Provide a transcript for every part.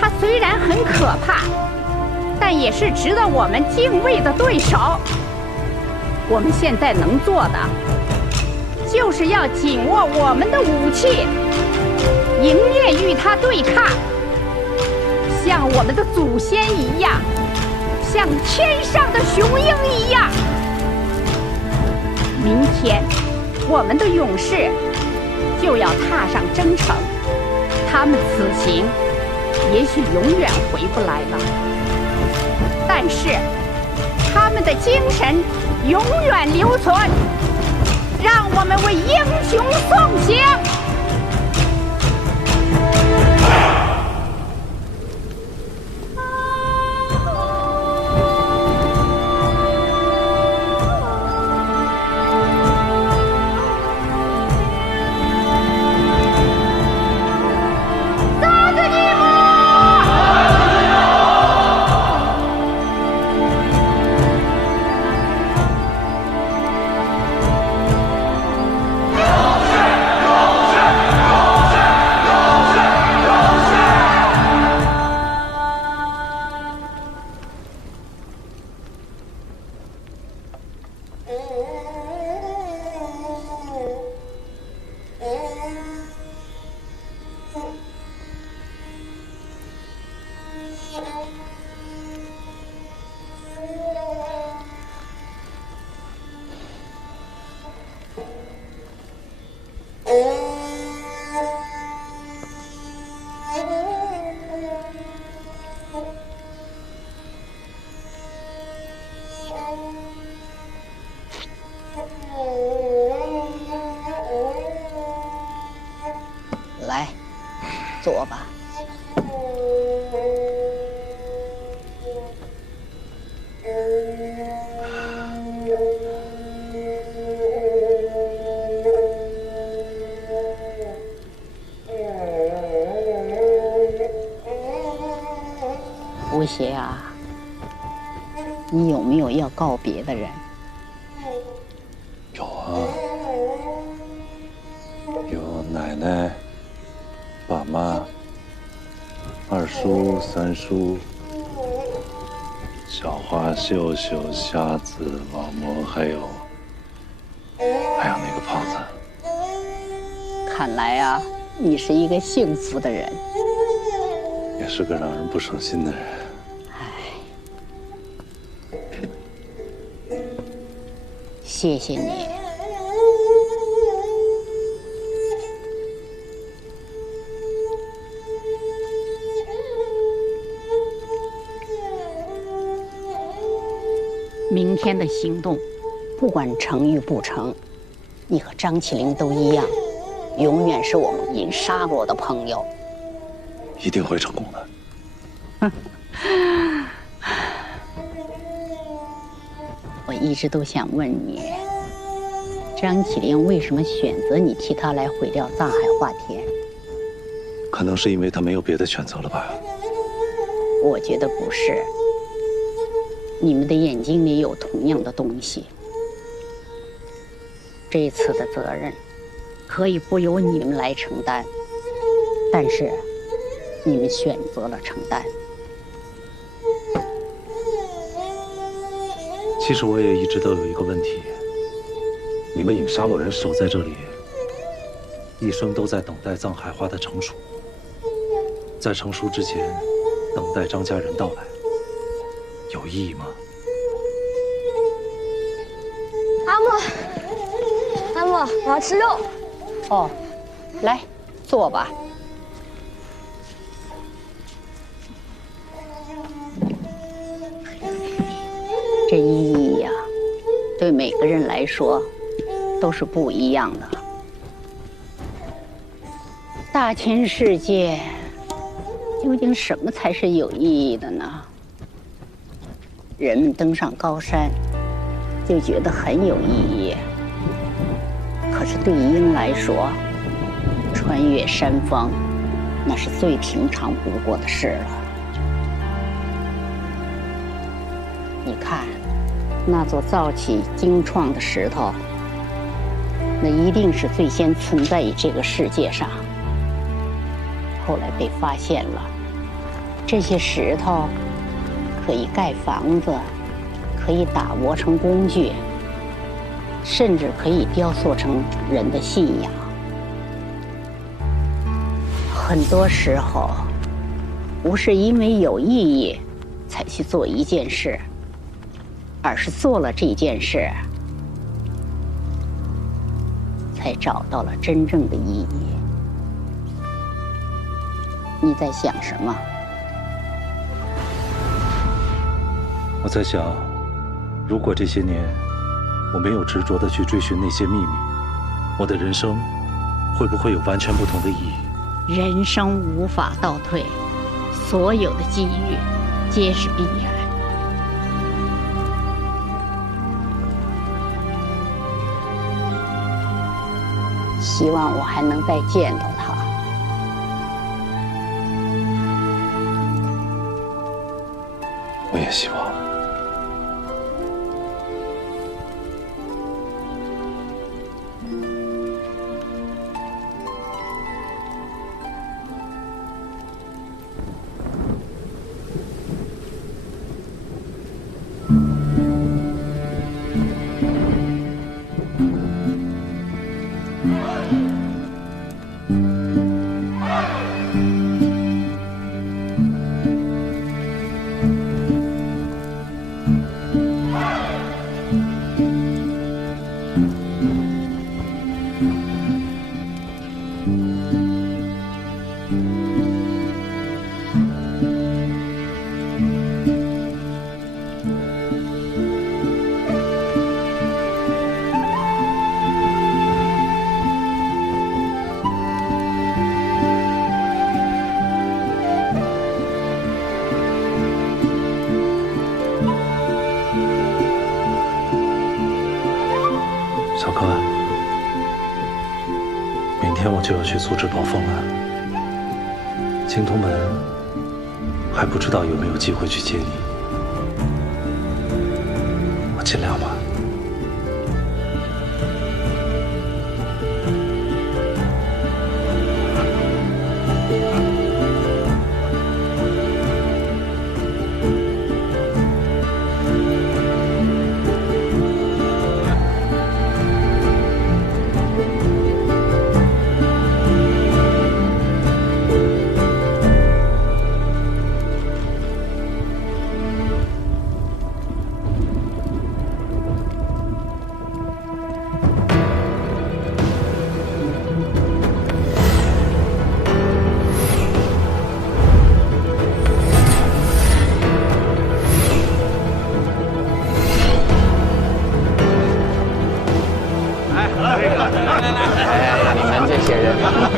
他虽然很可怕，但也是值得我们敬畏的对手。我们现在能做的，就是要紧握我们的武器，迎面与他对抗，像我们的祖先一样，像天上的雄鹰一样。明天，我们的勇士就要踏上征程，他们此行也许永远回不来了，但是他们的精神永远留存，让我们为英雄送行。来，坐吧。吴邪啊，你有没有要告别的人？有啊，有奶奶、爸妈、二叔、三叔、小花、秀秀、瞎子、老魔，还有那个胖子。看来啊，你是一个幸福的人，也是个让人不省心的人。谢谢你。明天的行动，不管成与不成，你和张起灵都一样，永远是我们银沙罗的朋友。一定会成功的。我一直都想问你，张起灵为什么选择你替他来毁掉藏海化田？可能是因为他没有别的选择了吧？我觉得不是。你们的眼睛里有同样的东西。这次的责任可以不由你们来承担，但是你们选择了承担。其实我也一直都有一个问题：你们影沙洛人守在这里，一生都在等待藏海花的成熟，在成熟之前，等待张家人到来，有意义吗？阿莫，我要吃肉。哦，来，坐吧。这意义呀，对每个人来说都是不一样的。大千世界，究竟什么才是有意义的呢？人们登上高山，就觉得很有意义。可是对鹰来说，穿越山峰，那是最平常不过的事了。你看，那座造起精创的石头，那一定是最先存在于这个世界上，后来被发现了，这些石头可以盖房子，可以打磨成工具，甚至可以雕塑成人的信仰。很多时候，不是因为有意义才去做一件事，而是做了这件事，才找到了真正的意义。你在想什么？我在想，如果这些年我没有执着地去追寻那些秘密，我的人生会不会有完全不同的意义？人生无法倒退，所有的机遇皆是必然。希望我还能再见到他。我也希望。小哥，明天我就要去组织暴风了。青铜门还不知道有没有机会去接你，我尽量吧。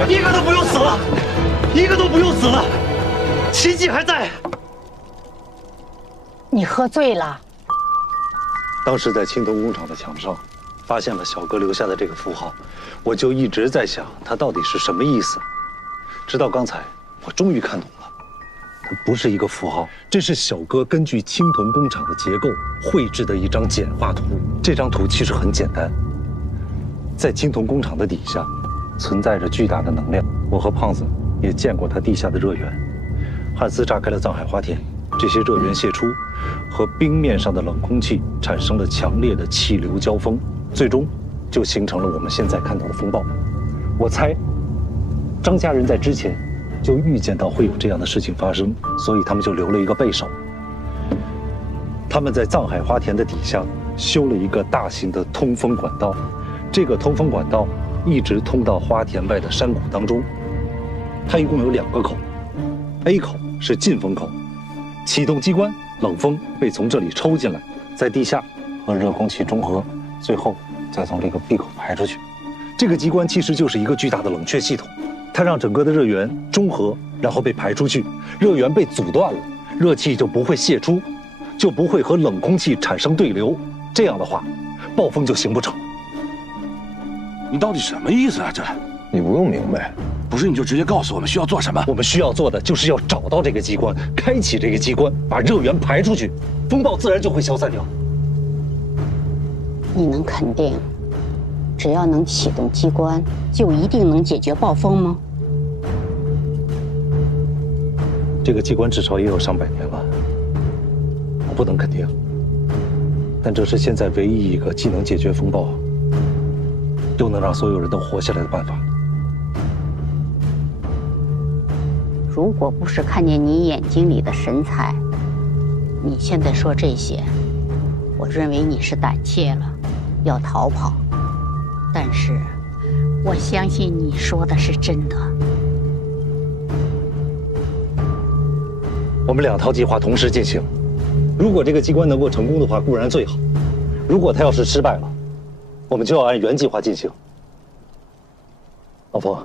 一个都不用死了，一个都不用死了，奇迹还在。你喝醉了？当时在青铜工厂的墙上，发现了小哥留下的这个符号，我就一直在想，它到底是什么意思。直到刚才，我终于看懂了，它不是一个符号，这是小哥根据青铜工厂的结构绘制的一张简化图。这张图其实很简单，在青铜工厂的底下，存在着巨大的能量。我和胖子也见过它地下的热源。汉斯炸开了藏海花田，这些热源泄出，和冰面上的冷空气产生了强烈的气流交锋，最终就形成了我们现在看到的风暴。我猜，张家人在之前就预见到会有这样的事情发生，所以他们就留了一个备手。他们在藏海花田的底下修了一个大型的通风管道，这个通风管道一直通到花田外的山谷当中。它一共有2个口 ，A 口是进风口，启动机关，冷风被从这里抽进来，在地下和热空气中和，最后再从这个 B 口排出去。这个机关其实就是一个巨大的冷却系统，它让整个的热源中和，然后被排出去。热源被阻断了，热气就不会泄出，就不会和冷空气产生对流。这样的话，暴风就形不成。你到底什么意思啊？这你不用明白，不是你就直接告诉我们需要做什么？我们需要做的就是要找到这个机关，开启这个机关，把热源排出去，风暴自然就会消散掉。你能肯定，只要能启动机关，就一定能解决暴风吗？这个机关至少也有上百年了，我不能肯定，但这是现在唯一一个既能解决风暴，又能让所有人都活下来的办法。如果不是看见你眼睛里的神采，你现在说这些，我认为你是胆怯了，要逃跑。但是，我相信你说的是真的。我们2套计划同时进行，如果这个机关能够成功的话，固然最好；如果它要是失败了，我们就要按原计划进行。老冯，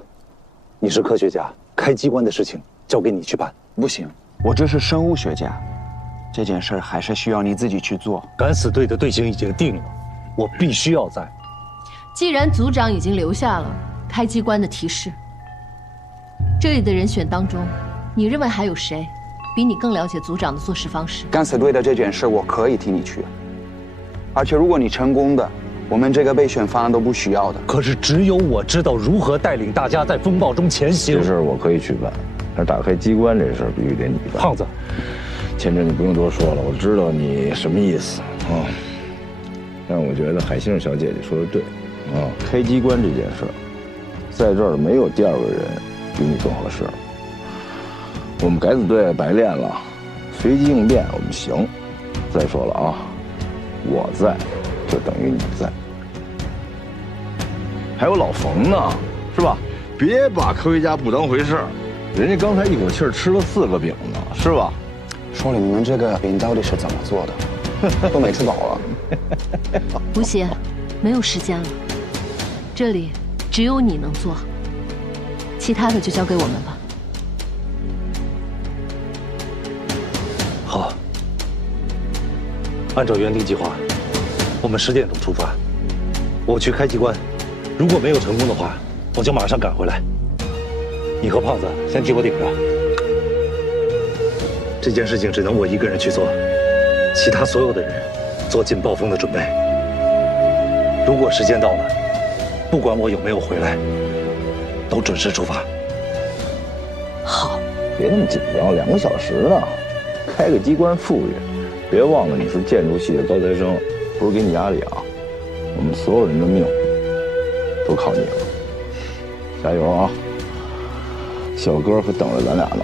你是科学家，开机关的事情交给你去办。不行，我这是生物学家，这件事还是需要你自己去做。敢死队的队形已经定了，我必须要在。既然组长已经留下了开机关的提示，这里的人选当中，你认为还有谁比你更了解组长的做事方式？敢死队的这件事，我可以替你去，而且如果你成功的，我们这个备选方案都不需要的。可是只有我知道如何带领大家在风暴中前行。这事儿我可以去办，但是打开机关这事儿必须得你办。胖子，千真，你不用多说了，我知道你什么意思啊。但我觉得海杏小姐姐说的对啊，开机关这件事儿，在这儿没有第2个人比你更合适。我们敢死队白练了，随机应变我们行。再说了啊，我在，就等于你在。还有老冯呢，是吧？别把科学家不当回事儿，人家刚才一口气儿吃了4个饼呢，是吧？说了你们这个饼到底是怎么做的？都没吃饱了。吴邪，没有时间了，这里只有你能做，其他的就交给我们吧。好，按照原定计划，我们10点钟出发。我去开机关，如果没有成功的话，我就马上赶回来。你和胖子先替我顶着。这件事情只能我一个人去做，其他所有的人做进暴风的准备。如果时间到了，不管我有没有回来，都准时出发。好，别那么紧张，2个小时呢，开个机关富裕。别忘了你是建筑系的高材生，不是给你压力啊。我们所有人的命都靠你了，加油啊！小哥可等着咱俩呢。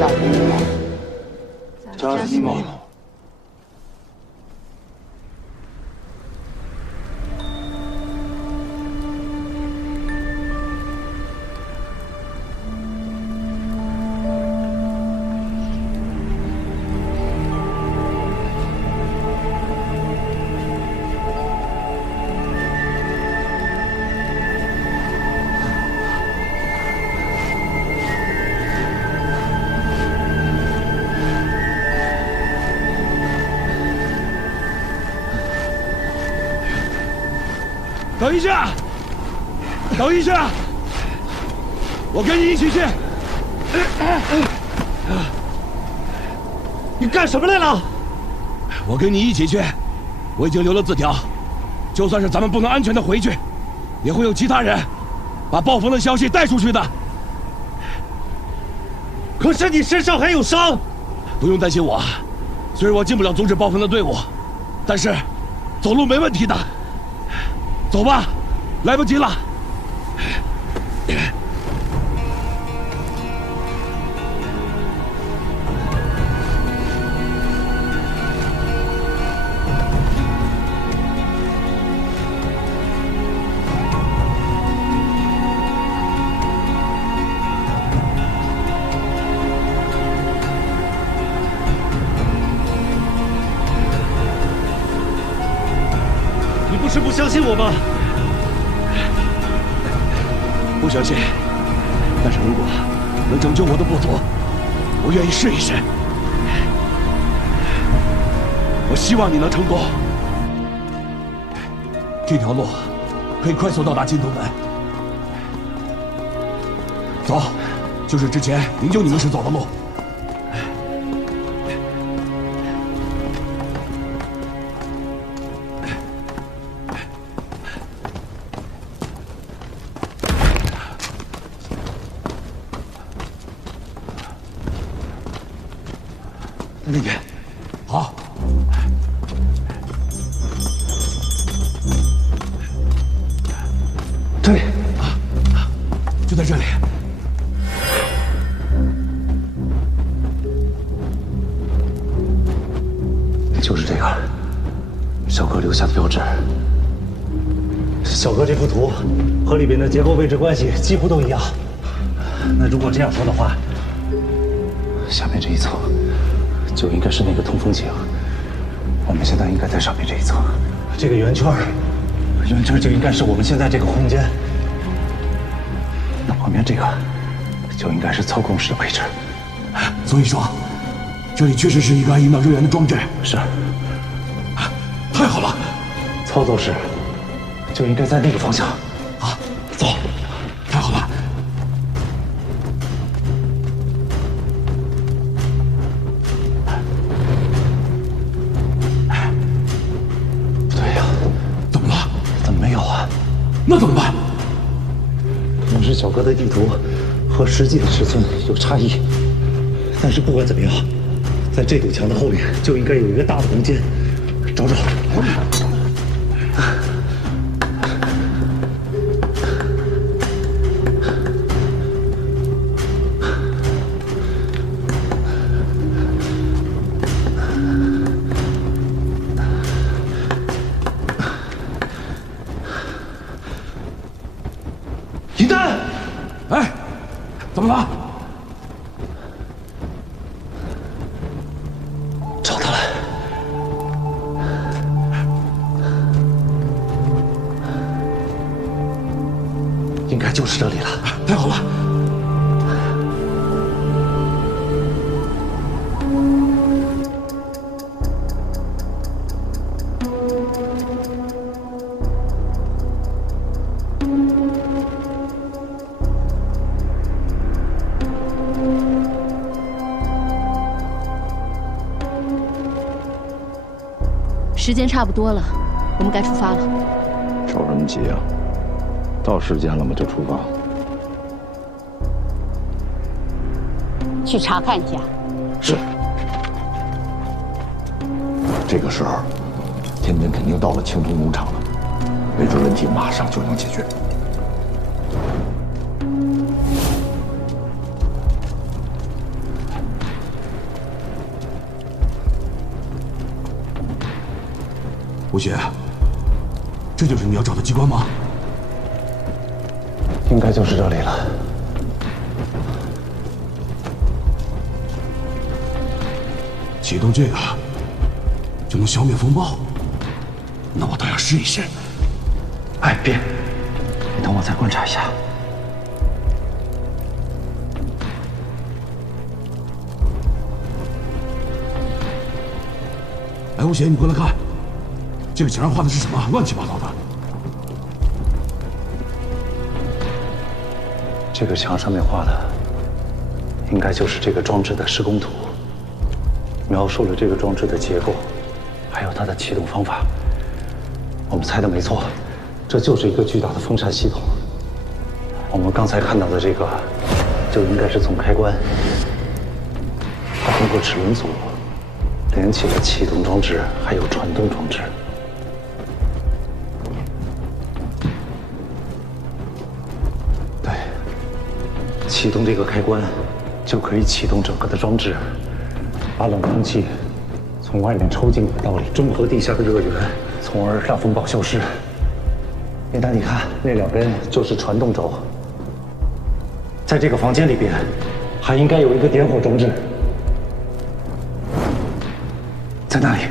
早晨你们。张西蒙。等一下，等一下，我跟你一起去。你干什么来了？我跟你一起去，我已经留了字条，就算是咱们不能安全的回去，也会有其他人把暴风的消息带出去的。可是你身上还有伤。不用担心我，虽然我进不了阻止暴风的队伍，但是走路没问题的。走吧，来不及了。你不是不相信我吗？不相信，但是如果能拯救我的部族，我愿意试一试。我希望你能成功。这条路可以快速到达金头门。走，就是之前营救你们时走的路。那边。好。这里啊，就在这里。就是这个，小哥留下的标志。小哥这幅图和里边的结构位置关系几乎都一样。那如果这样说的话，下面这一层就应该是那个通风井。我们现在应该在上面这一层。这个圆圈就应该是我们现在这个空间。那旁边这个就应该是操控室的位置。所以说，这里确实是一个引导热源的装置。是。太好了，操作室就应该在那个方向。啊，走，太好了。不对呀，怎么了？怎么没有啊？那怎么办？可能是小哥的地图和实际的尺寸有差异，但是不管怎么样，在这堵墙的后面就应该有一个大的空间。找找。银丹，哎，怎么了？找到了。应该就是这里了。太好了。时间差不多了，我们该出发了。着什么急啊？到时间了吗？就出发。去查看一下。是。这个时候，天边肯定到了青铜农场了，没准问题马上就能解决。吴邪，这就是你要找的机关吗？应该就是这里了。启动这个，就能消灭风暴？那我倒要试一试。哎，别，你等我再观察一下。哎，吴邪，你过来看。这个墙上画的是什么？乱七八糟的。这个墙上面画的，应该就是这个装置的施工图，描述了这个装置的结构，还有它的启动方法。我们猜的没错，这就是一个巨大的风扇系统。我们刚才看到的这个，就应该是总开关，它通过齿轮组连起了启动装置，还有传动装置。启动这个开关，就可以启动整个的装置，把冷空气从外面抽进轨道里，中和地下的热源，从而让风暴消失。林丹，你看那两边就是传动轴，在这个房间里边，还应该有一个点火装置，在那里。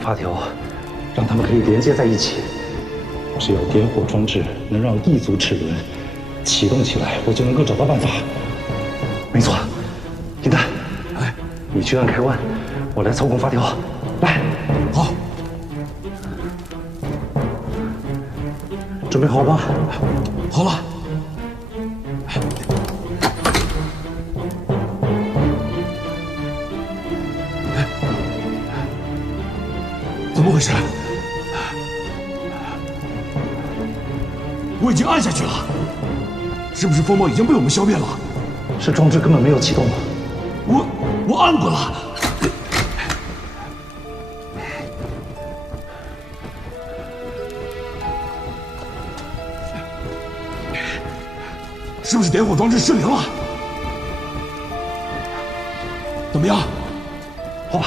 发条，让它们可以连接在一起。只要点火装置能让异族齿轮启动起来，我就能够找到办法。没错，银丹，哎，你去按开关，我来操控发条。来，好，准备好了吗？好了。怎么回事？我已经按下去了，是不是风暴已经被我们消灭了？是装置根本没有启动。我按过了。是不是点火装置失灵了？怎么样？好吧。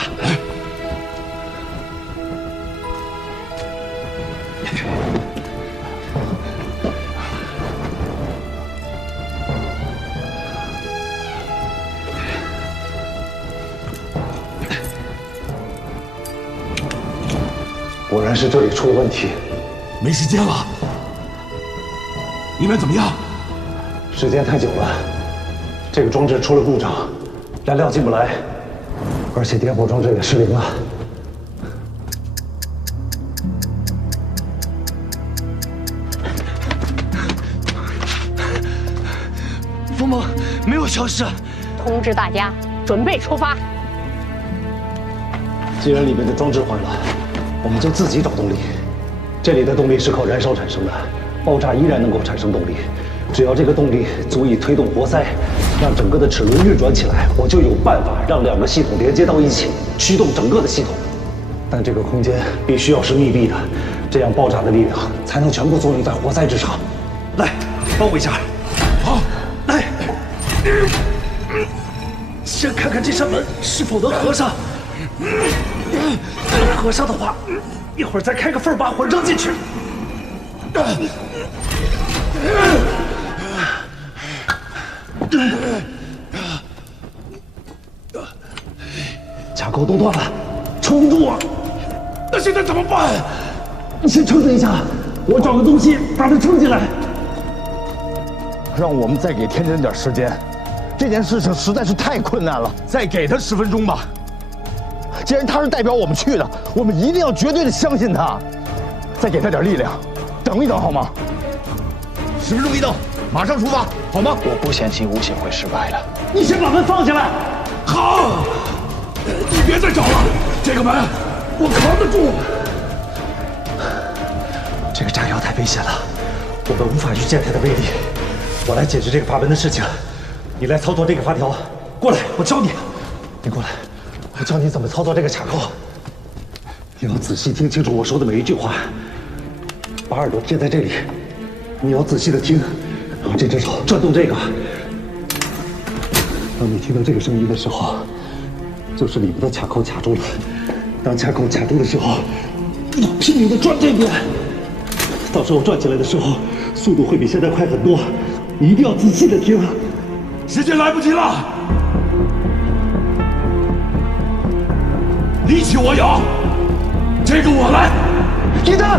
果然是这里出了问题。没时间了，里面怎么样？时间太久了，这个装置出了故障，燃料进不来，而且点火装置也失灵了。风猛没有消失。通知大家准备出发。既然里面的装置坏了，我们就自己找动力。这里的动力是靠燃烧产生的，爆炸依然能够产生动力。只要这个动力足以推动活塞，让整个的齿轮运转起来，我就有办法让两个系统连接到一起，驱动整个的系统。但这个空间必须要是密闭的，这样爆炸的力量才能全部作用在活塞之上。来，帮我一下。好，来。先看看这扇门是否能合上。能合上的话，一会儿再开个缝把火扔进去。卡扣都断了，撑不住啊！那现在怎么办？你先撑着一下，我找个东西把它撑起来。让我们再给天真点时间，这件事情实在是太困难了，再给他10分钟吧。既然他是代表我们去的，我们一定要绝对的相信他，再给他点力量，等一等好吗？10分钟一到，马上出发，好吗？我不相信吴显会失败的。你先把门放下来。好，你别再找了，这个门我扛得住。这个炸药太危险了，我们无法预见它的威力。我来解决这个阀门的事情，你来操作这个阀条。过来，我教你。你过来，我教你怎么操作这个卡扣。你要仔细听清楚我说的每一句话，把耳朵贴在这里，你要仔细的听，然后这只手转动这个。当你听到这个声音的时候，就是里面的卡扣卡住了。当卡扣卡住的时候，你要拼命的转这边。到时候转起来的时候，速度会比现在快很多。你一定要仔细的听。时间来不及了，力气我有，这个我来。给他。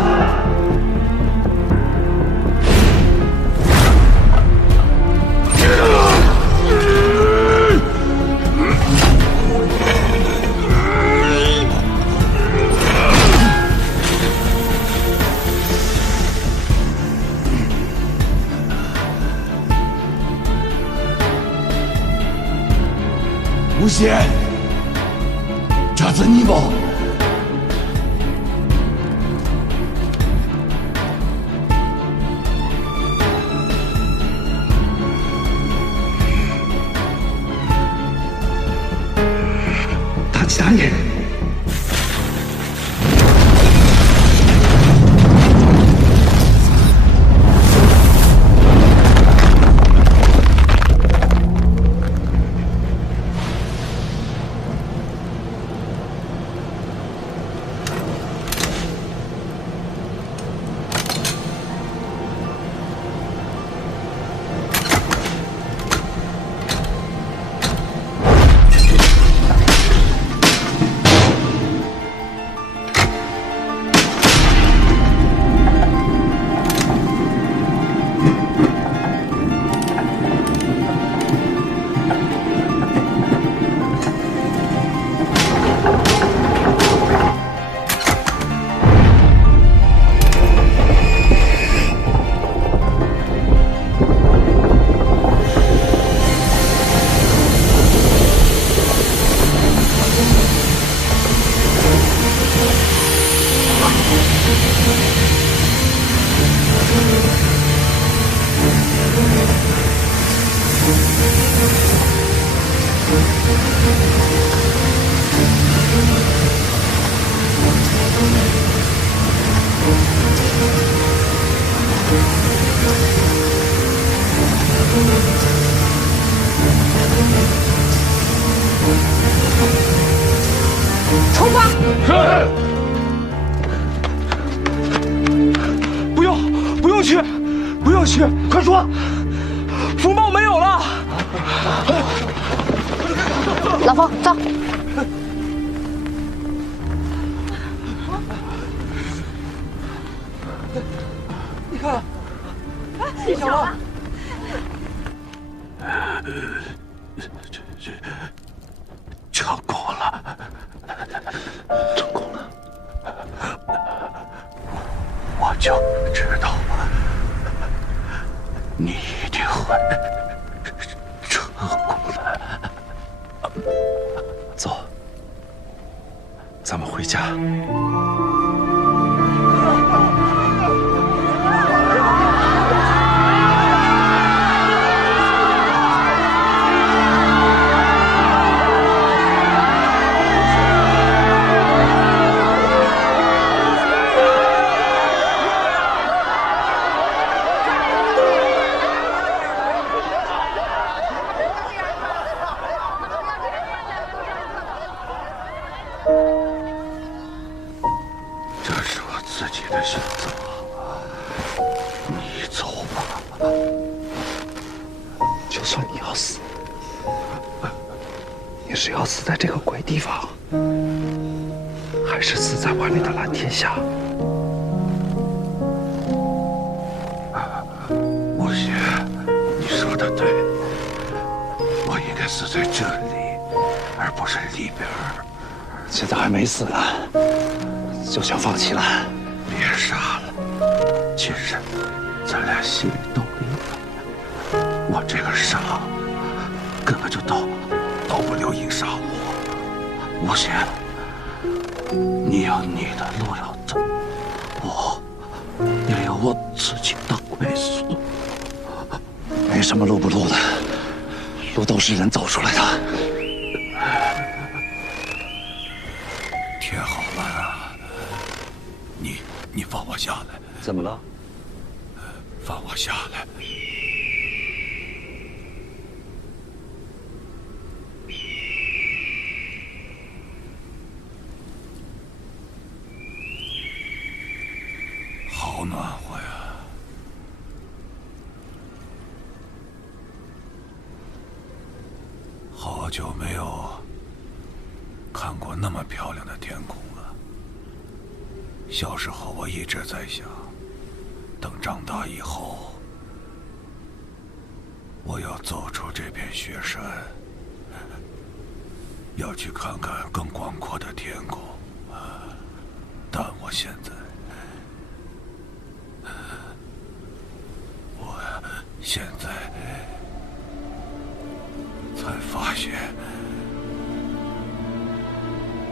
吴邪，这次你不。打击打你。光。是。不用去，不用去，快说，风暴没有了。老冯，走。你看，你小了。成功了，成功了。我就知道，你一定会成功的。走，咱们回家。这是我自己的选择，你走吧。就算你要死，你是要死在这个鬼地方，还是死在外面的蓝天下？吴邪，你说的对，我应该死在这里，而不是里边。现在还没死呢，就想放弃了？别傻了，其实咱俩心里都明白，我这个伤根本就到不了阴沙漠。吴邪，你有你的路要走，我也有我自己的归宿。没什么路不路的，路都是人走出来的。天好蓝啊！你放我下来。怎么了？放我下来。好暖和呀！好久没有看过那么漂亮的天空了。小时候我一直在想，等长大以后，我要走出这片雪山，要去看看更广阔的天空。但我现在，才发现，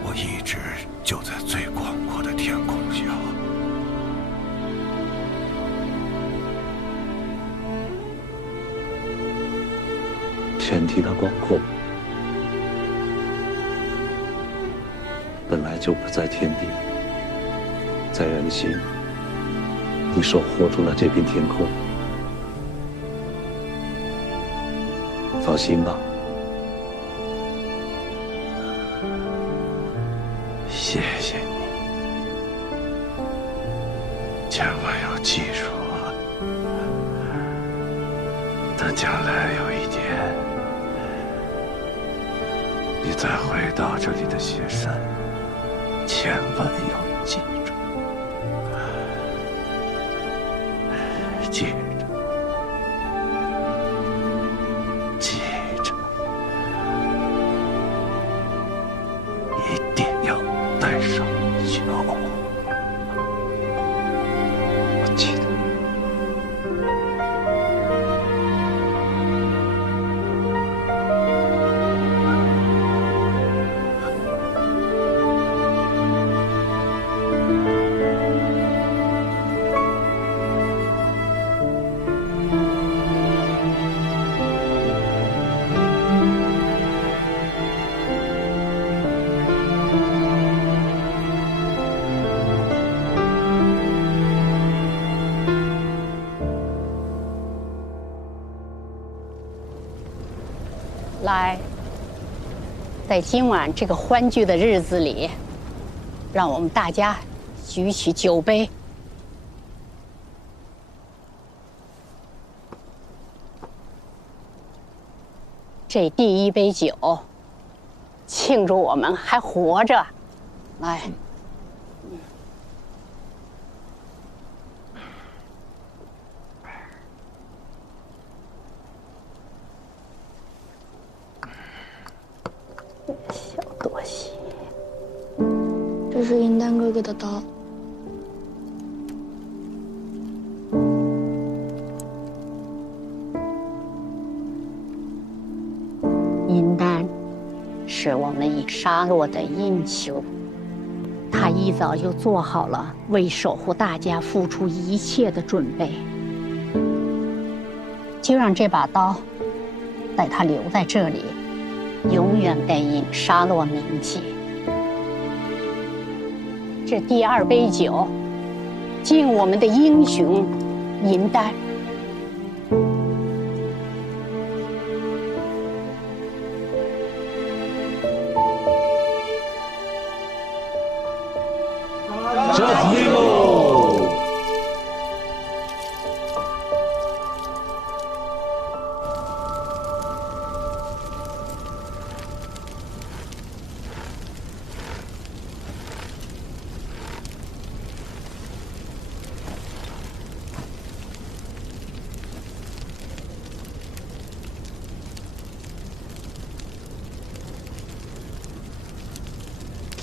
我一直就在最广阔的天空下。天地的广阔本来就不在天地，在人心。你守护住了这片天空，放心吧。谢谢你，千万要记住，等将来有一天，你再回到这里的雪山，千万要记住，记着，记着，一定要带上脚。我记得。来，在今晚这个欢聚的日子里，让我们大家举起酒杯。这第一杯酒，庆祝我们还活着。来，小多西，这是银丹哥哥的刀。银丹是我们以沙洛的英雄，他一早就做好了为守护大家付出一切的准备。就让这把刀带他留在这里，永远带印沙洛铭记。这第二杯酒，敬我们的英雄银丹。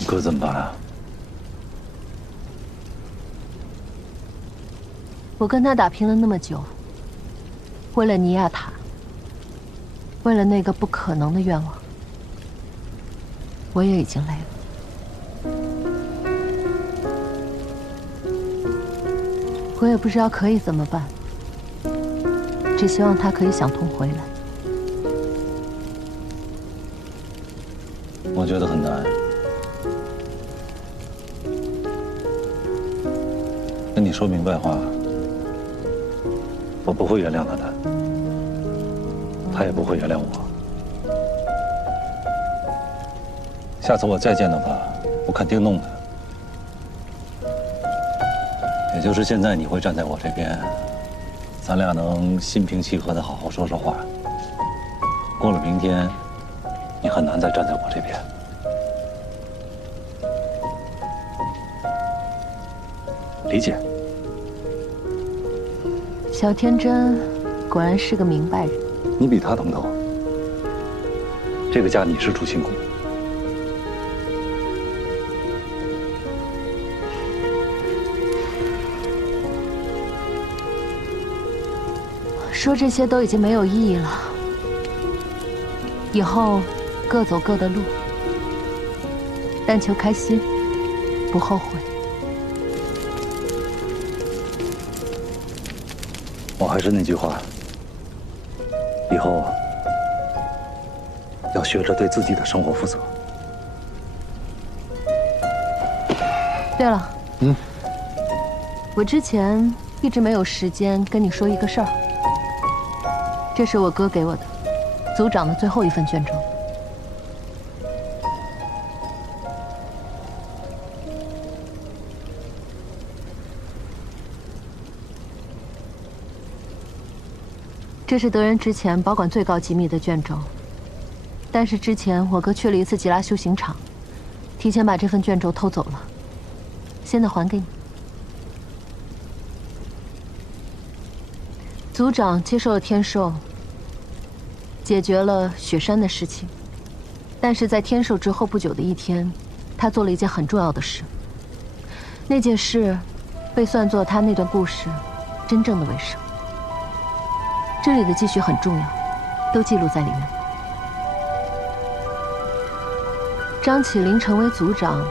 哥怎么办啊？我跟他打拼了那么久，为了尼亚塔，为了那个不可能的愿望，我也已经累了。我也不知道可以怎么办，只希望他可以想通回来。我觉得很难。跟你说明白话，我不会原谅他的，他也不会原谅我。下次我再见到他，我肯定弄他。也就是现在，你会站在我这边，咱俩能心平气和的好好说说话。过了明天，你很难再站在我这边。理解。小天真果然是个明白人。你比他懂得。这个家你是主心骨。说这些都已经没有意义了。以后各走各的路，但求开心，不后悔。我还是那句话，以后要学着对自己的生活负责。对了，我之前一直没有时间跟你说一个事儿。这是我哥给我的，组长的最后一份卷轴。这是德仁之前保管最高机密的卷轴，但是之前我哥去了一次吉拉修行场，提前把这份卷轴偷走了，现在还给你。组长接受了天寿，解决了雪山的事情，但是在天寿之后不久的一天，他做了一件很重要的事。那件事被算作他那段故事真正的尾声。这里的记叙很重要，都记录在里面。张起灵成为组长，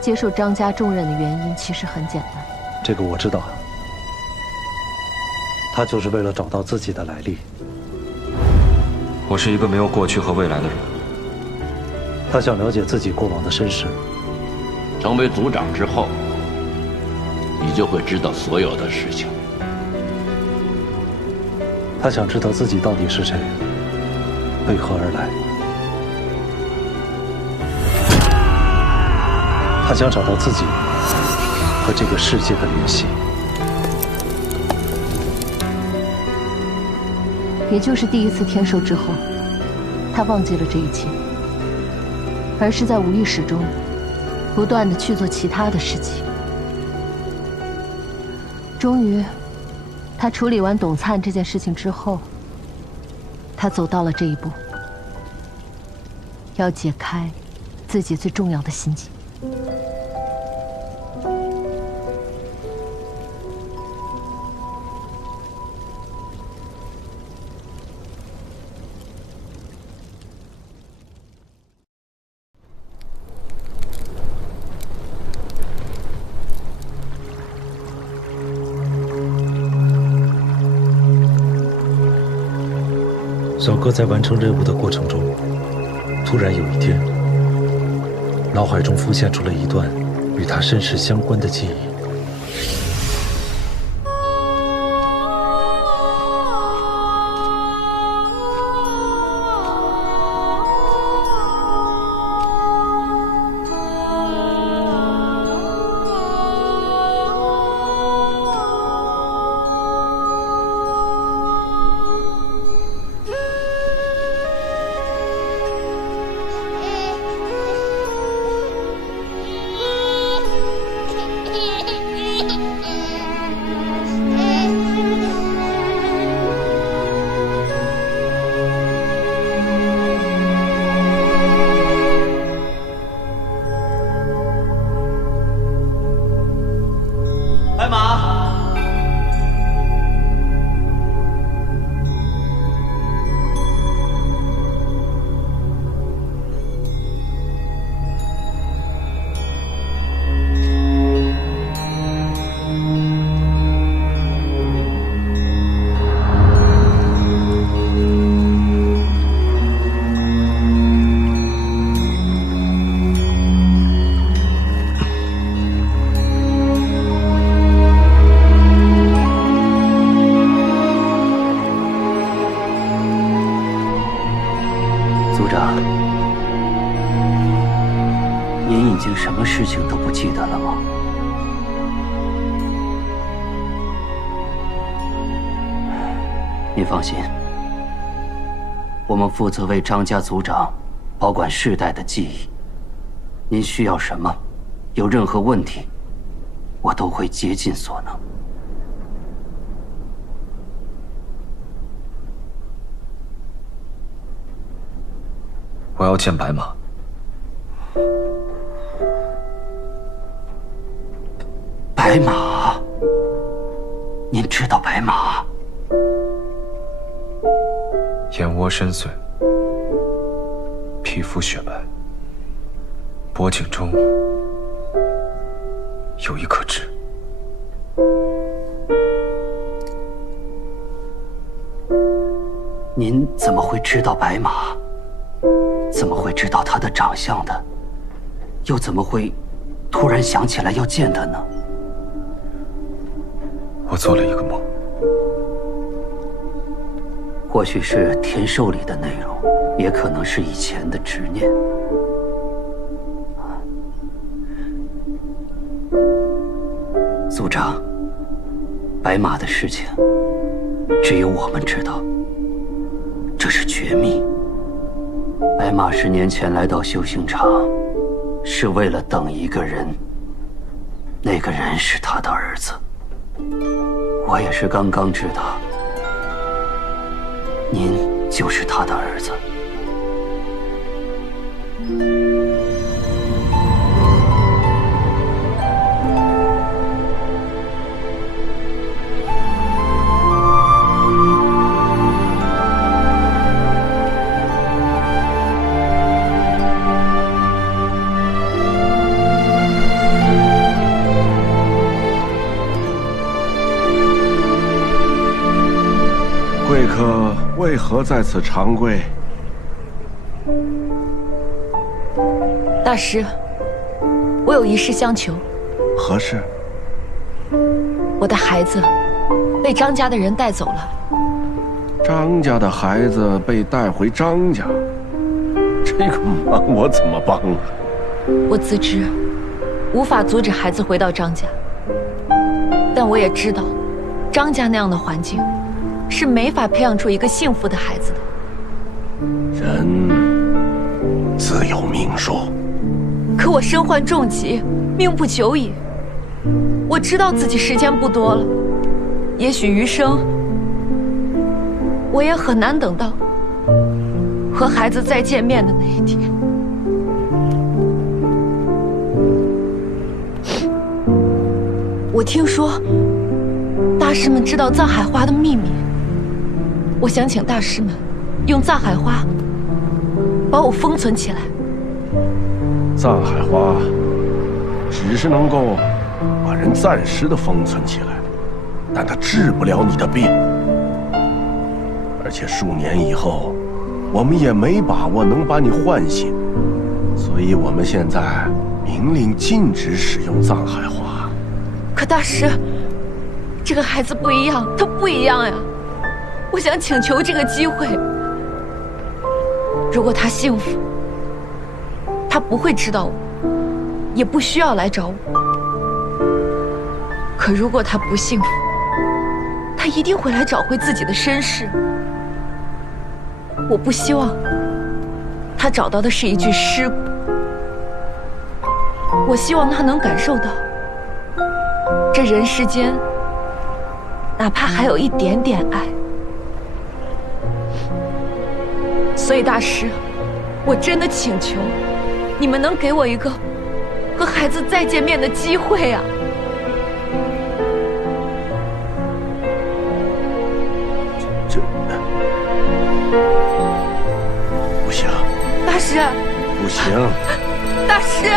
接受张家重任的原因其实很简单。这个我知道。他就是为了找到自己的来历。我是一个没有过去和未来的人。他想了解自己过往的身世。成为组长之后，你就会知道所有的事情。他想知道自己到底是谁，为何而来。他想找到自己和这个世界的联系。也就是第一次天寿之后，他忘记了这一切，而是在无意识中不断地去做其他的事情。终于，他处理完董灿这件事情之后，他走到了这一步，要解开自己最重要的心结。小哥在完成任务的过程中，突然有一天，脑海中浮现出了一段与他身世相关的记忆。组长，您已经什么事情都不记得了吗？您放心，我们负责为张家族长保管世代的记忆。您需要什么，有任何问题，我都会竭尽所能。我要见白马。白马？您知道白马？眼窝深邃，皮肤雪白，脖颈中有一颗痣。您怎么会知道白马？怎么会知道他的长相的？又怎么会突然想起来要见他呢？我做了一个梦，或许是天寿里的内容，也可能是以前的执念。组长，白马的事情只有我们知道，这是绝密。白马10年前来到修行场，是为了等一个人，那个人是他的儿子。我也是刚刚知道，您就是他的儿子。贵客为何在此长跪？大师，我有一事相求。何事？我的孩子被张家的人带走了。张家的孩子被带回张家，这个忙我怎么帮啊？我自知，无法阻止孩子回到张家，但我也知道，张家那样的环境，是没法培养出一个幸福的孩子的。人自有命数，可我身患重疾，命不久矣。我知道自己时间不多了，也许余生，我也很难等到和孩子再见面的那一天。我听说大师们知道藏海花的秘密，我想请大师们用藏海花把我封存起来。藏海花只是能够把人暂时的封存起来，但它治不了你的病。而且数年以后，我们也没把握能把你唤醒，所以我们现在明令禁止使用藏海花。可大师，这个孩子不一样，他不一样呀！我想请求这个机会。如果他幸福，他不会知道我，也不需要来找我。可如果他不幸福，他一定会来找回自己的身世。我不希望他找到的是一具尸骨，我希望他能感受到这人世间哪怕还有一点点爱。所以大师，我真的请求你们能给我一个和孩子再见面的机会啊！不行，大师，不行，大师。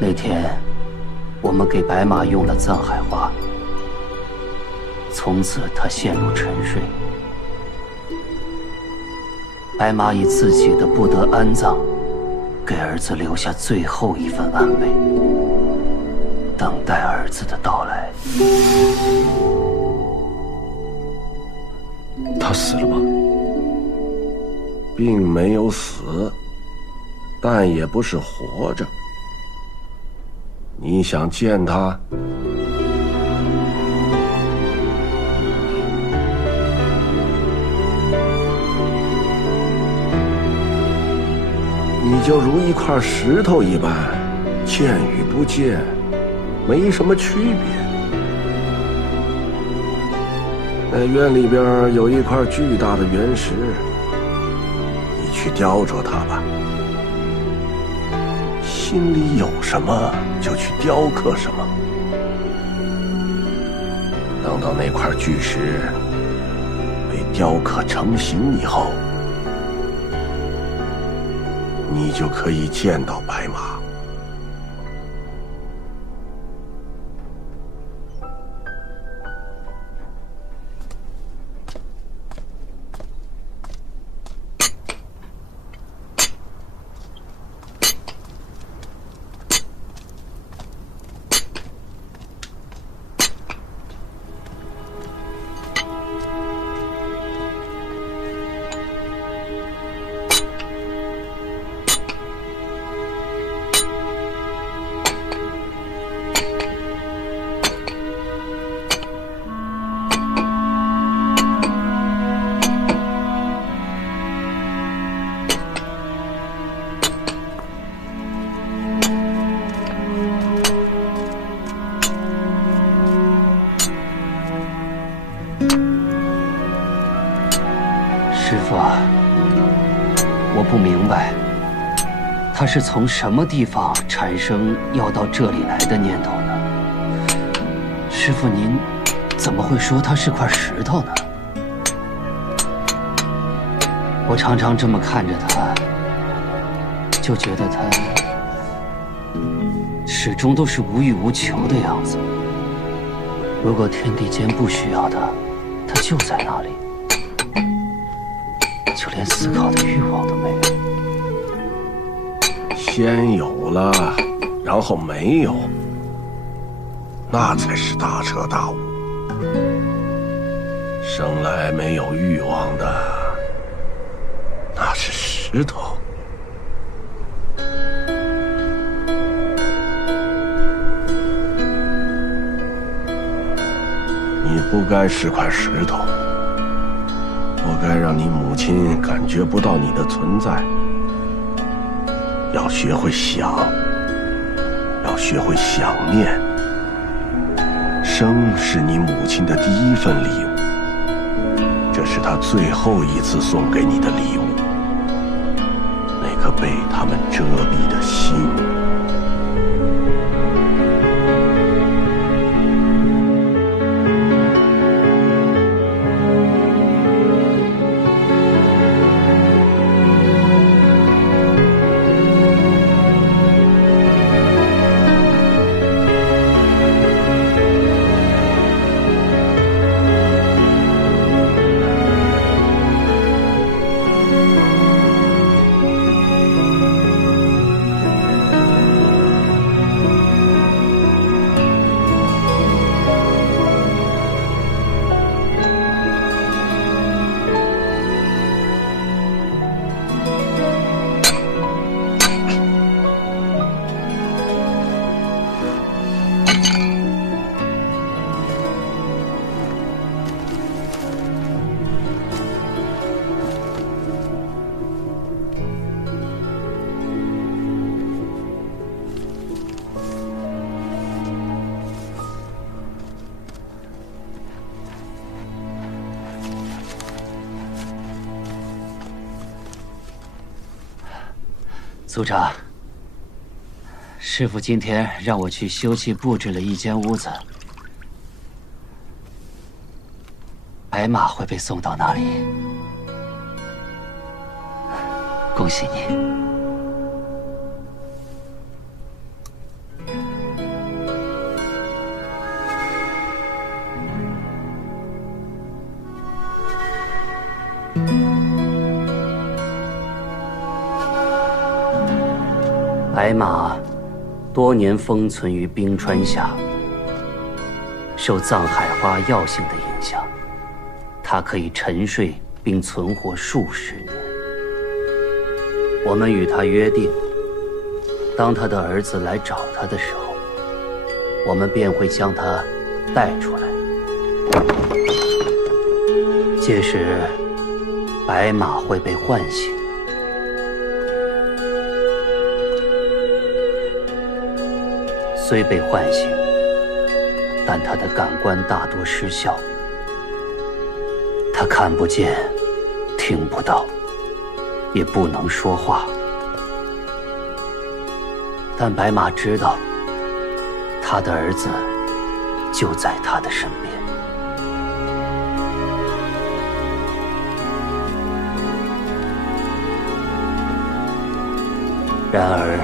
那天，我们给白马用了藏海花，从此他陷入沉睡。白马以自己的不得安葬，给儿子留下最后一份安慰，等待儿子的到来。他死了吗？并没有死，但也不是活着。你想见他？你就如一块石头一般，见与不见，没什么区别。那院里边有一块巨大的原石，你去雕琢它吧。心里有什么就去雕刻什么。等到那块巨石被雕刻成型以后，你就可以见到白马。师父啊，我不明白，他是从什么地方产生要到这里来的念头呢？师父，您怎么会说他是块石头呢？我常常这么看着他，就觉得他始终都是无欲无求的样子。如果天地间不需要他，他就在那里。就连思考的欲望都没有。先有了，然后没有，那才是大彻大悟。生来没有欲望的，那是石头。你不该是块石头。我该让你母亲感觉不到你的存在，要学会想，要学会想念。生是你母亲的第一份礼物，这是她最后一次送给你的礼物，那颗被他们遮蔽的心。组长，师父今天让我去修葺布置了一间屋子，白马会被送到那里。恭喜你。白马多年封存于冰川下，受藏海花药性的影响，它可以沉睡并存活数十年。我们与他约定，当他的儿子来找他的时候，我们便会将他带出来。届时，白马会被唤醒。虽被唤醒，但他的感官大多失效，他看不见，听不到，也不能说话。但白马知道，他的儿子就在他的身边。然而，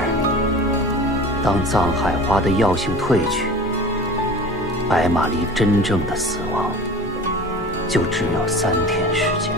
当藏海花的药性退去，白马离真正的死亡就只有3天时间。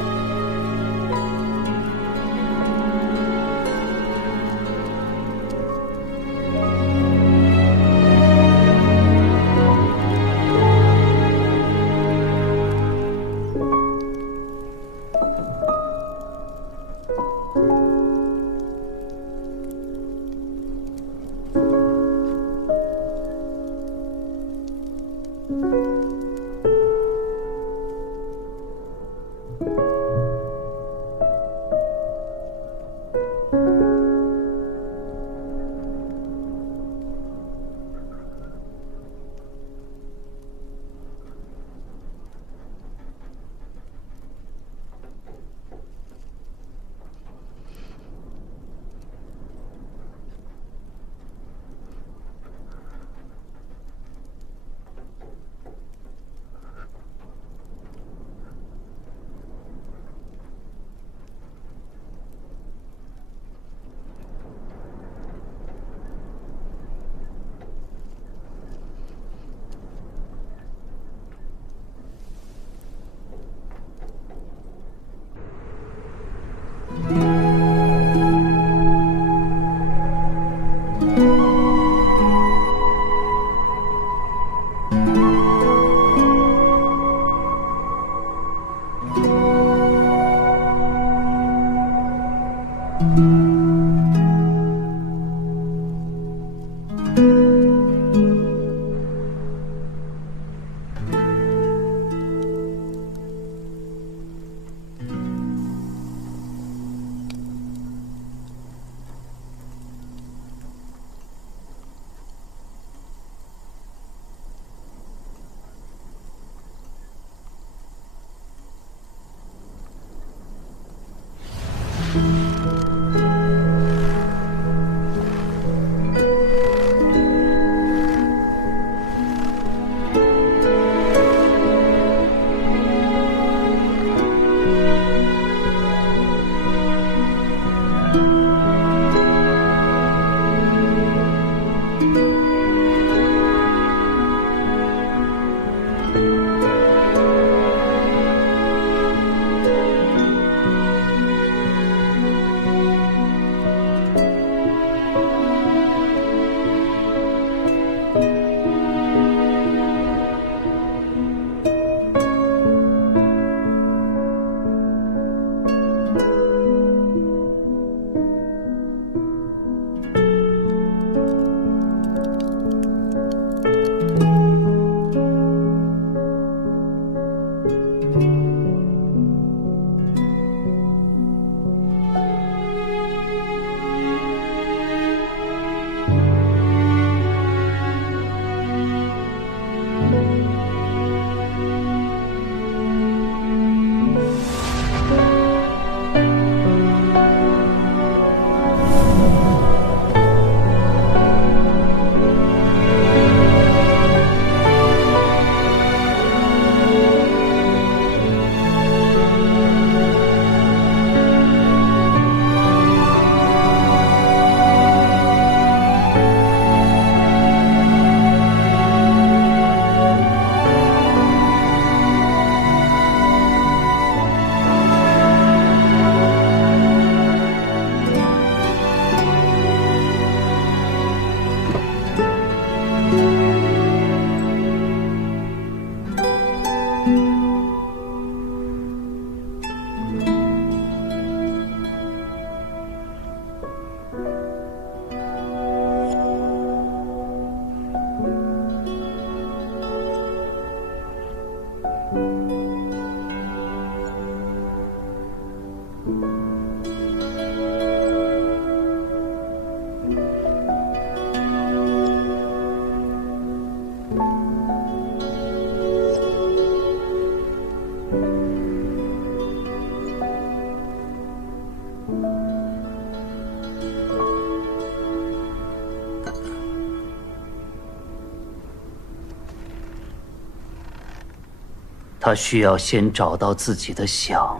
他需要先找到自己的想，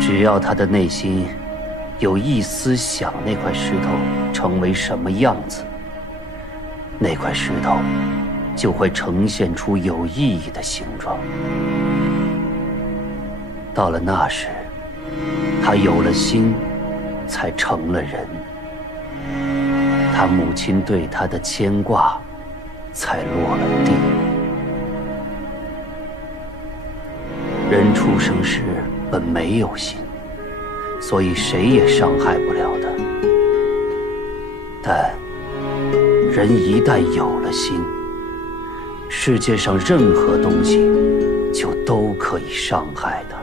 只要他的内心有一丝想那块石头成为什么样子，那块石头就会呈现出有意义的形状。到了那时，他有了心，才成了人。他母亲对他的牵挂，才落了地。人出生时本没有心，所以谁也伤害不了的。但人一旦有了心，世界上任何东西就都可以伤害的。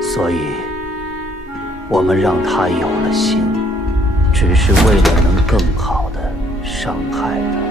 所以，我们让他有了心，只是为了能更好的伤害他。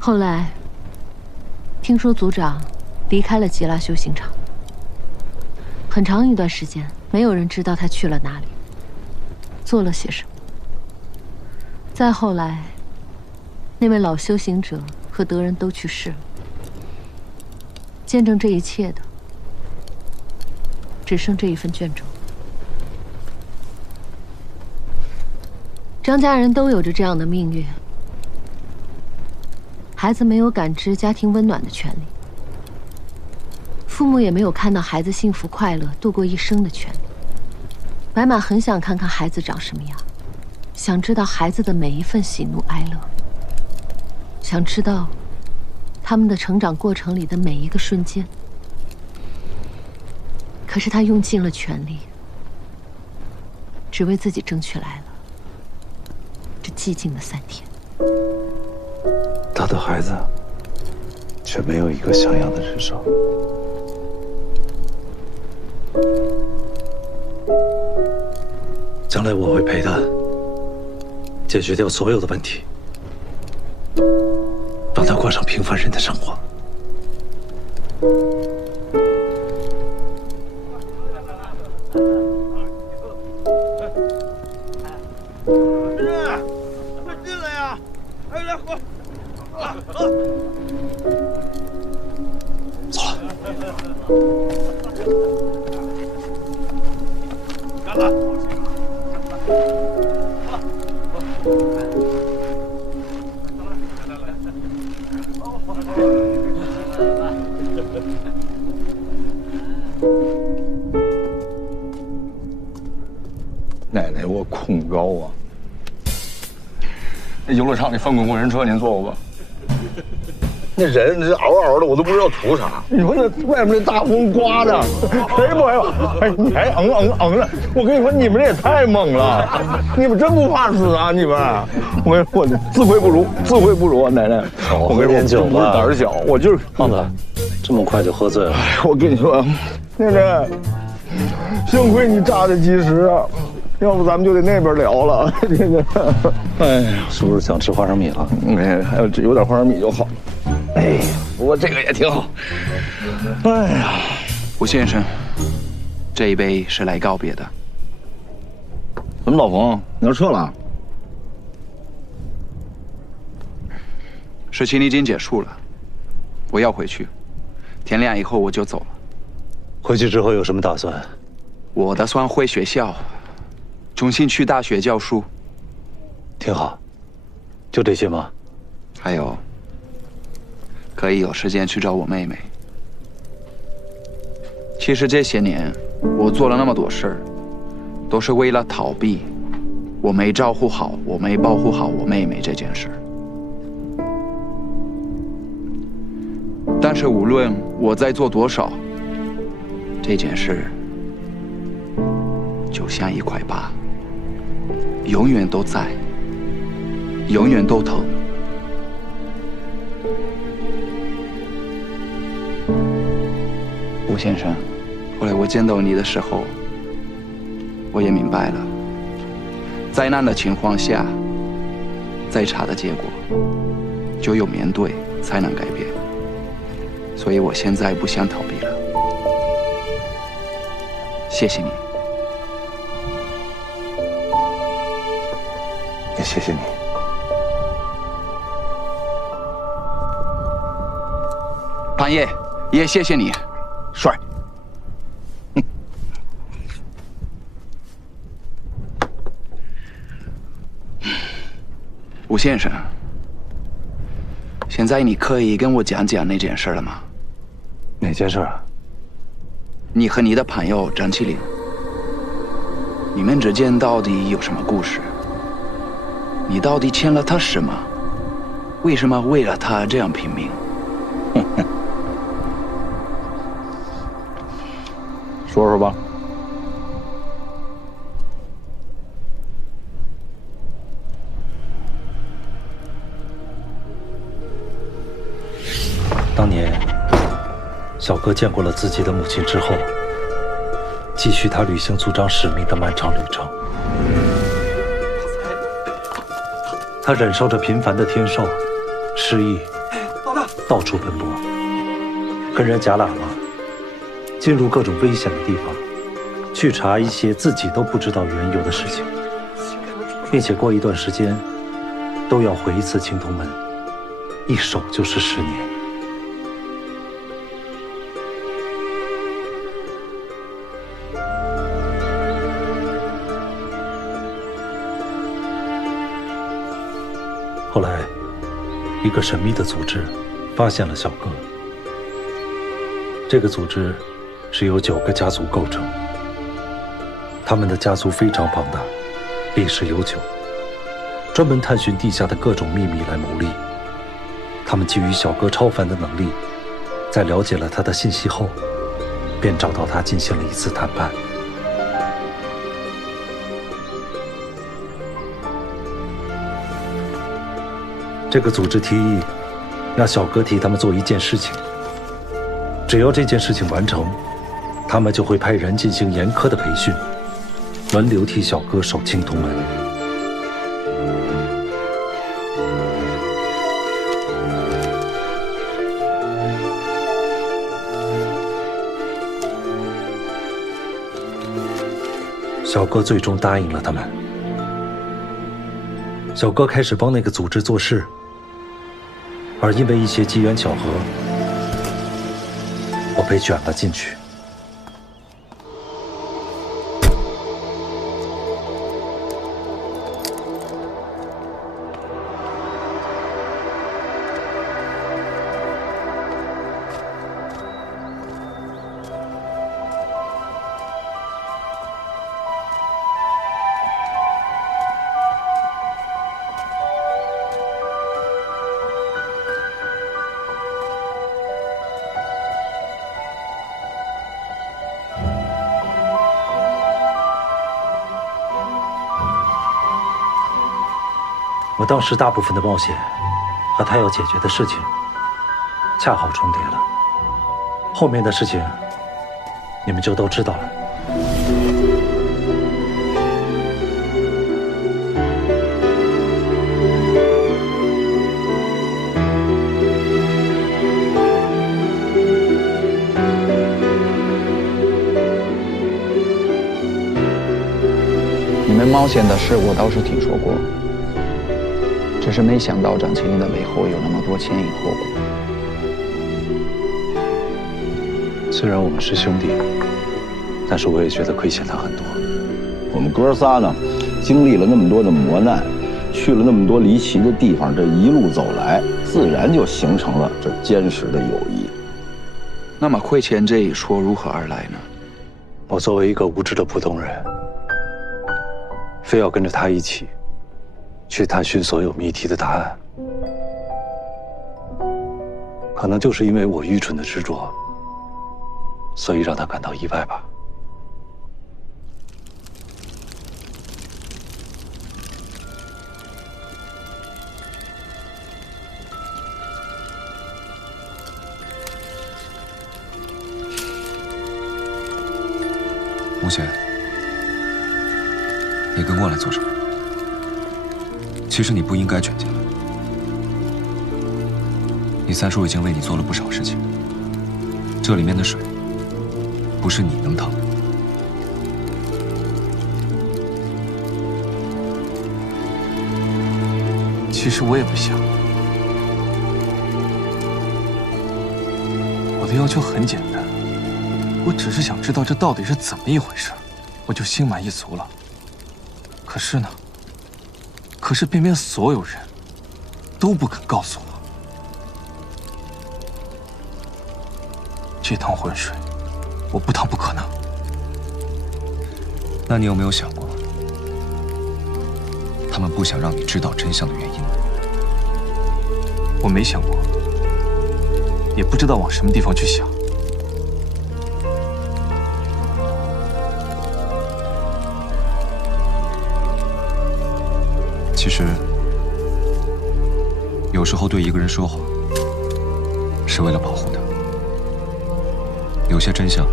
后来，听说族长离开了吉拉修行场，很长一段时间，没有人知道他去了哪里，做了些什么。再后来，那位老修行者和德人都去世了，见证这一切的，只剩这一份卷轴。张家人都有着这样的命运。孩子没有感知家庭温暖的权利，父母也没有看到孩子幸福快乐度过一生的权利。白马很想看看孩子长什么样，想知道孩子的每一份喜怒哀乐，想知道他们的成长过程里的每一个瞬间。可是他用尽了全力，只为自己争取来了这寂静的3天。他的孩子却没有一个像样的人生。将来我会陪他解决掉所有的问题，让他过上平凡人的生活。快进来呀！哎，来喝。走了。干了。奶奶，我恐高啊！那游乐场里翻滚过山车，您坐过吧？那人这嗷嗷的，我都不知道图啥。你说那外面那大风刮的，谁不害怕？哎，你还的！我跟你说，你们这也太猛了！你们真不怕死啊？你们？我跟你说，我自愧不如啊，奶奶。我喝点酒吧。不是胆儿小，我就是胖子，这么快就喝醉了。我跟你说，奶奶，幸亏你扎的及时啊。要不咱们就得那边聊了，这个，哎呀，是不是想吃花生米了？哎，还有点花生米就好。哎呀，不过这个也挺好。哎呀，吴先生，这一杯是来告别的。怎么，老冯，你要撤了？事情已经结束了，我要回去，天亮以后我就走了。回去之后有什么打算？我打算回学校。重新去大学教书，挺好。就这些吗？还有，可以有时间去找我妹妹。其实这些年，我做了那么多事儿，都是为了逃避我没照顾好、我没保护好我妹妹这件事。但是无论我在做多少，这件事就像一块疤。永远都在，永远都疼。吴先生，后来我见到你的时候，我也明白了，灾难的情况下，再差的结果，就有面对才能改变。所以我现在不想逃避了。谢谢你。也谢谢你，潘爷，也谢谢你，帅。吴先生，现在你可以跟我讲讲那件事了吗？哪件事啊？你和你的朋友张起灵，你们之间到底有什么故事？你到底欠了他什么？为什么为了他这样拼命？说说吧。当年，小哥见过了自己的母亲之后，继续他履行族长使命的漫长旅程。他忍受着频繁的天授、失忆，到处奔波，跟人夹喇嘛，进入各种危险的地方，去查一些自己都不知道缘由的事情，并且过一段时间都要回一次青铜门，一守就是10年。后来，一个神秘的组织发现了小哥。这个组织是由9个家族构成，他们的家族非常庞大，历史悠久，专门探寻地下的各种秘密来牟利。他们基于小哥超凡的能力，在了解了他的信息后，便找到他进行了一次谈判。这个组织提议让小哥替他们做一件事情，只要这件事情完成，他们就会派人进行严苛的培训，轮流替小哥守青铜门。小哥最终答应了他们。小哥开始帮那个组织做事，而因为一些机缘巧合，我被卷了进去。我当时大部分的冒险和他要解决的事情恰好重叠了，后面的事情你们就都知道了。你们冒险的事我倒是听说过。只是没想到张青云的背后有那么多前因后果。虽然我们是兄弟，但是我也觉得亏欠他很多。我们哥仨呢，经历了那么多的磨难，去了那么多离奇的地方，这一路走来，自然就形成了这坚实的友谊。那么亏欠这一说如何而来呢？我作为一个无知的普通人，非要跟着他一起去探寻所有谜题的答案，可能就是因为我愚蠢的执着，所以让他感到意外吧。吴贤，你跟过来做什么？其实你不应该卷进来。你三叔已经为你做了不少事情，这里面的水不是你能趟的。其实我也不想，我的要求很简单，我只是想知道这到底是怎么一回事，我就心满意足了。可是呢？可是偏偏所有人都不肯告诉我，这趟浑水我不趟不可能。那你有没有想过，他们不想让你知道真相的原因呢？我没想过，也不知道往什么地方去想。其实，有时候对一个人说谎，是为了保护他。有些真相，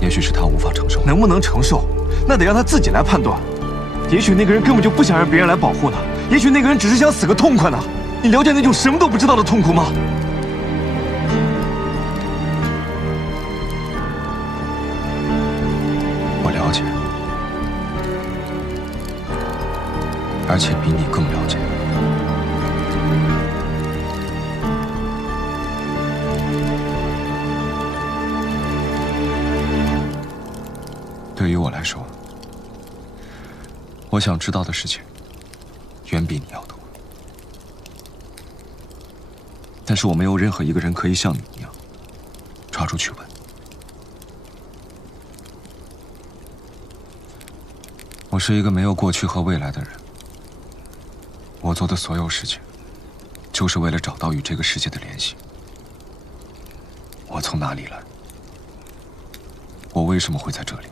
也许是他无法承受。能不能承受，那得让他自己来判断。也许那个人根本就不想让别人来保护呢，也许那个人只是想死个痛快呢。你了解那种什么都不知道的痛苦吗？我了解。而且比你更了解。对于我来说，我想知道的事情远比你要多。但是我没有任何一个人可以像你一样抓住去问。我是一个没有过去和未来的人。我做的所有事情，就是为了找到与这个世界的联系。我从哪里来？我为什么会在这里？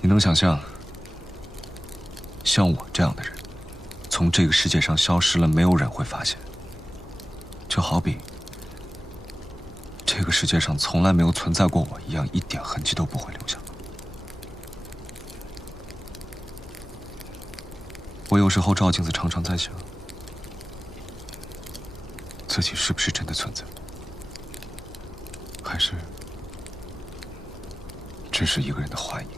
你能想象，像我这样的人，从这个世界上消失了，没有人会发现。就好比这个世界上从来没有存在过我一样，一点痕迹都不会留下。我有时候照镜子，常常在想，自己是不是真的存在，还是只是一个人的幻影？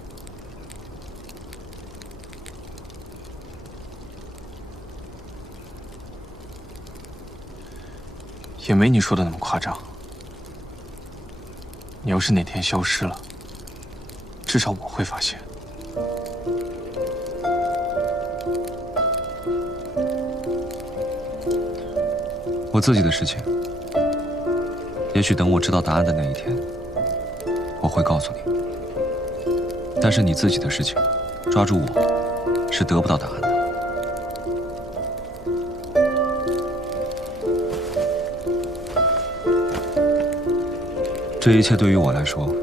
也没你说的那么夸张。你要是哪天消失了，至少我会发现。我自己的事情，也许等我知道答案的那一天，我会告诉你。但是你自己的事情，抓住我，是得不到答案的。这一切对于我来说，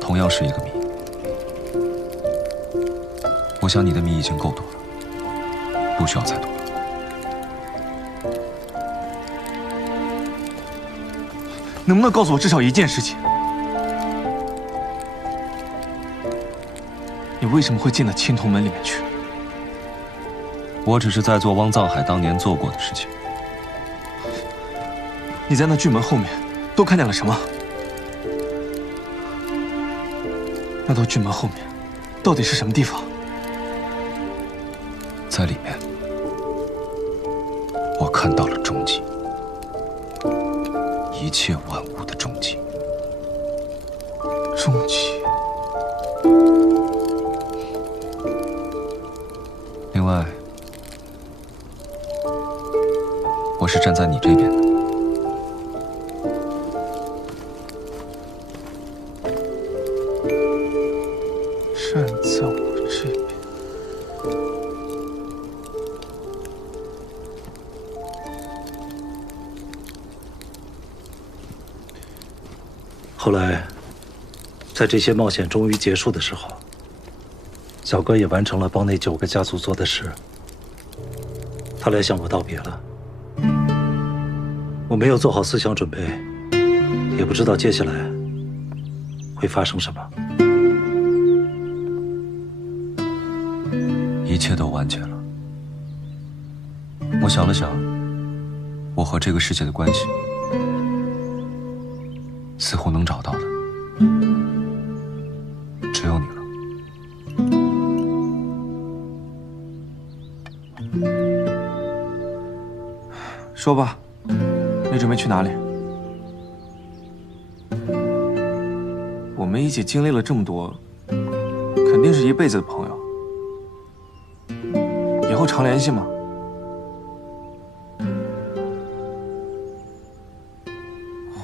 同样是一个谜。我想你的谜已经够多了，不需要再多了。能不能告诉我至少一件事情？你为什么会进到青铜门里面去？我只是在做汪藏海当年做过的事情。你在那巨门后面都看见了什么？那道巨门后面到底是什么地方？在里面，我看到了终极，一切万物的终极。终极。另外，我是站在你这边的。站在我这边。后来，在这些冒险终于结束的时候，小哥也完成了帮那9个家族做的事。他来向我道别了。我没有做好思想准备，也不知道接下来会发生什么。一切都完结了。我想了想，我和这个世界的关系，似乎能找到的，只有你了。说吧，你准备去哪里？我们一起经历了这么多，肯定是一辈子的朋友。以后常联系吗？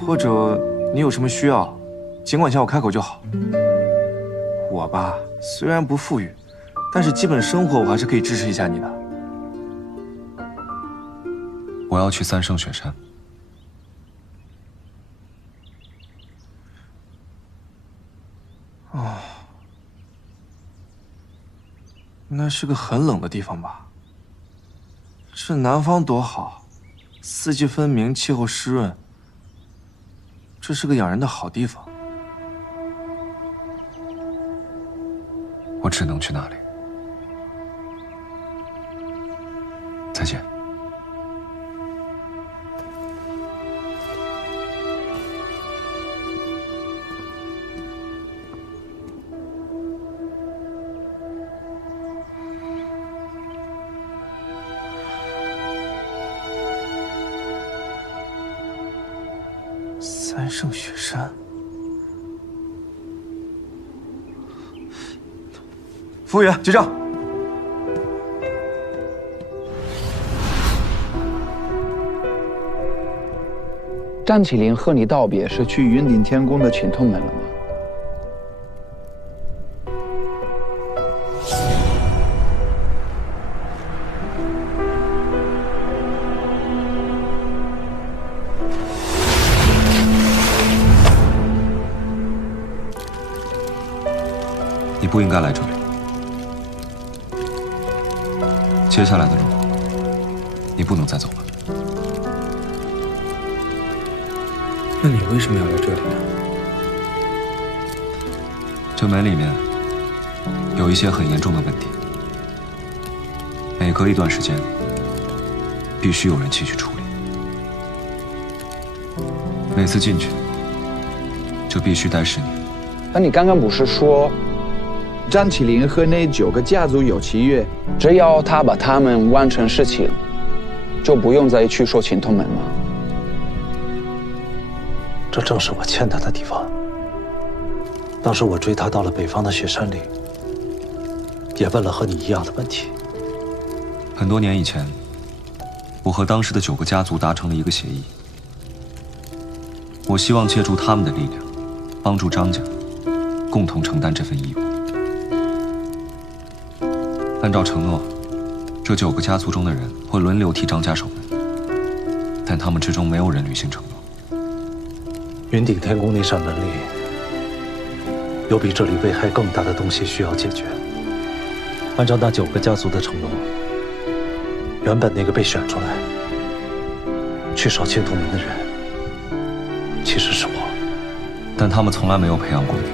或者你有什么需要，尽管向我开口就好。我吧，虽然不富裕，但是基本生活我还是可以支持一下你的。我要去三圣雪山。哦，那是个很冷的地方吧？这南方多好，四季分明，气候湿润。这是个养人的好地方。我只能去那里。再见。三圣雪山，服务员结账。张起灵和你道别是去云顶天宫的青铜门了吗？你不应该来这里。接下来的路，你不能再走了。那你为什么要来这里呢？这门里面有一些很严重的问题，每隔一段时间必须有人进去处理。每次进去就必须待10年。那你刚刚不是说，张起灵和那9个家族有契约，只要他把他们完成事情，就不用再去说青铜门吗？这正是我欠他的地方。当时我追他到了北方的雪山里，也问了和你一样的问题。很多年以前，我和当时的9个家族达成了一个协议，我希望借助他们的力量，帮助张家共同承担这份义务。按照承诺，这9个家族中的人会轮流替张家守门，但他们之中没有人履行承诺。云顶天宫那扇门里，有比这里危害更大的东西需要解决。按照那9个家族的承诺，原本那个被选出来去守青铜门的人，其实是我。但他们从来没有培养过你，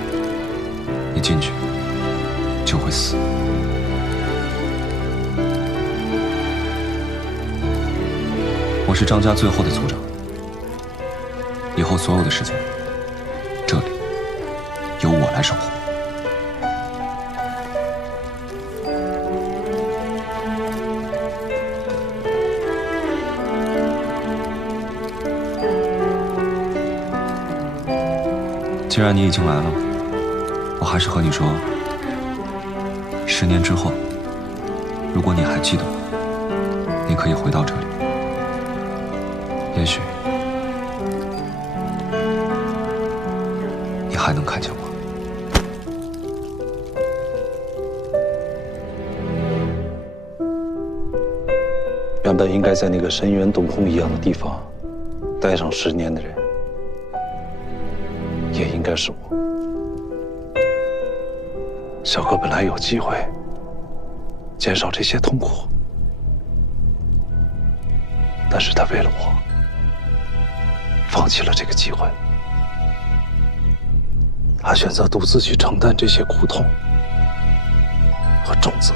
你进去就会死。我是张家最后的族长，以后所有的时间，这里由我来守护。既然你已经来了，我还是和你说，10年之后，如果你还记得我，你可以回到这里。也许你还能看见我。原本应该在那个深渊洞空一样的地方待上10年的人，也应该是我。小哥本来有机会减少这些痛苦，但是他为了我，放弃了这个机会。他选择独自去承担这些苦痛和重责。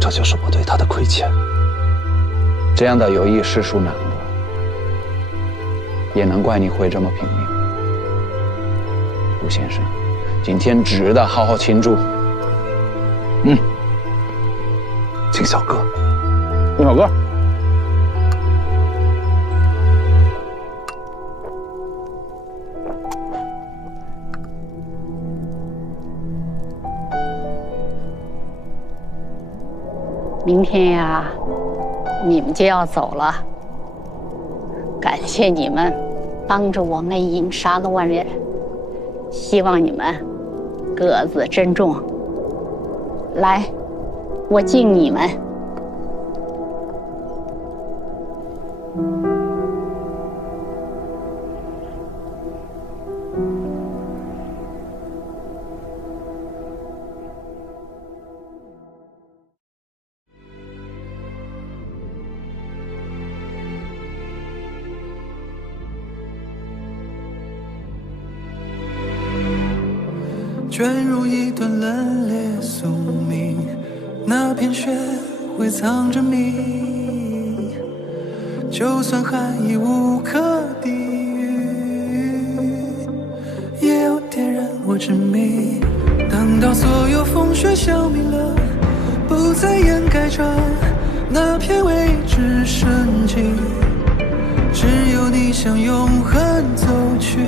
这就是我对他的亏欠。这样的友谊实属难得，也难怪你会这么拼命。吴先生，今天值得好好庆祝。敬小哥，敬小哥。明天呀，你们就要走了。感谢你们帮着我们引杀了万人，希望你们各自珍重。来，我敬你们。卷入一段冷冽宿命，那片雪会藏着谜，就算含义无可抵御，也有点让我执迷。等到所有风雪消弭了，不再掩盖着那片未知生机，只有你向永恒走去。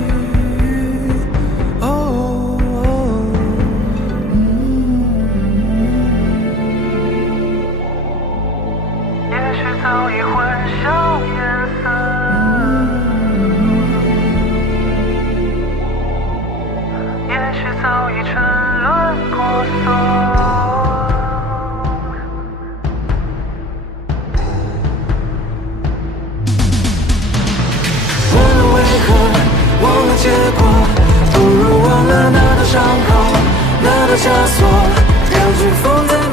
早已混淆颜色，也许早已沉沦过锁。忘了为何，忘了结果，不如忘了那道伤口，那道枷锁，两句风在。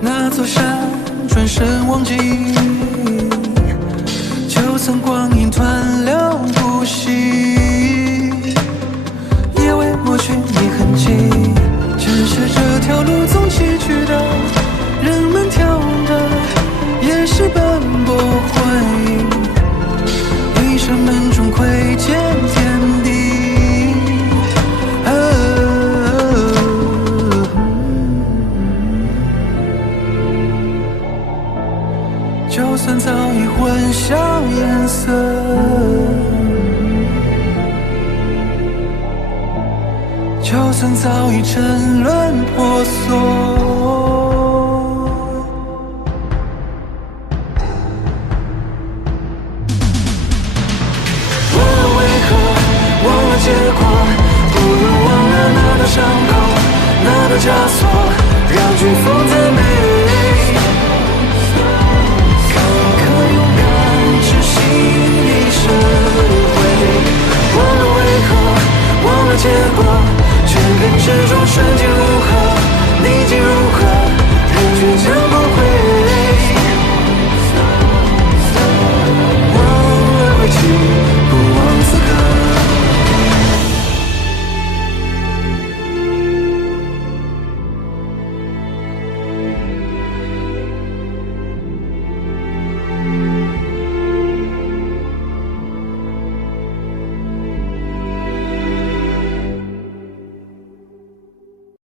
那座山转身忘记，就算光阴湍流不息，也未抹去你痕迹。只是这条路总崎岖的，人们眺望的也是奔波幻影，一生门中窥见天地。就算早已混淆颜色，就算早已沉沦婆娑，忘了为何，忘了结果，不如忘了那道伤口，那道枷锁，让飓风再美。忘了为何，忘了结果，却跟执着瞬间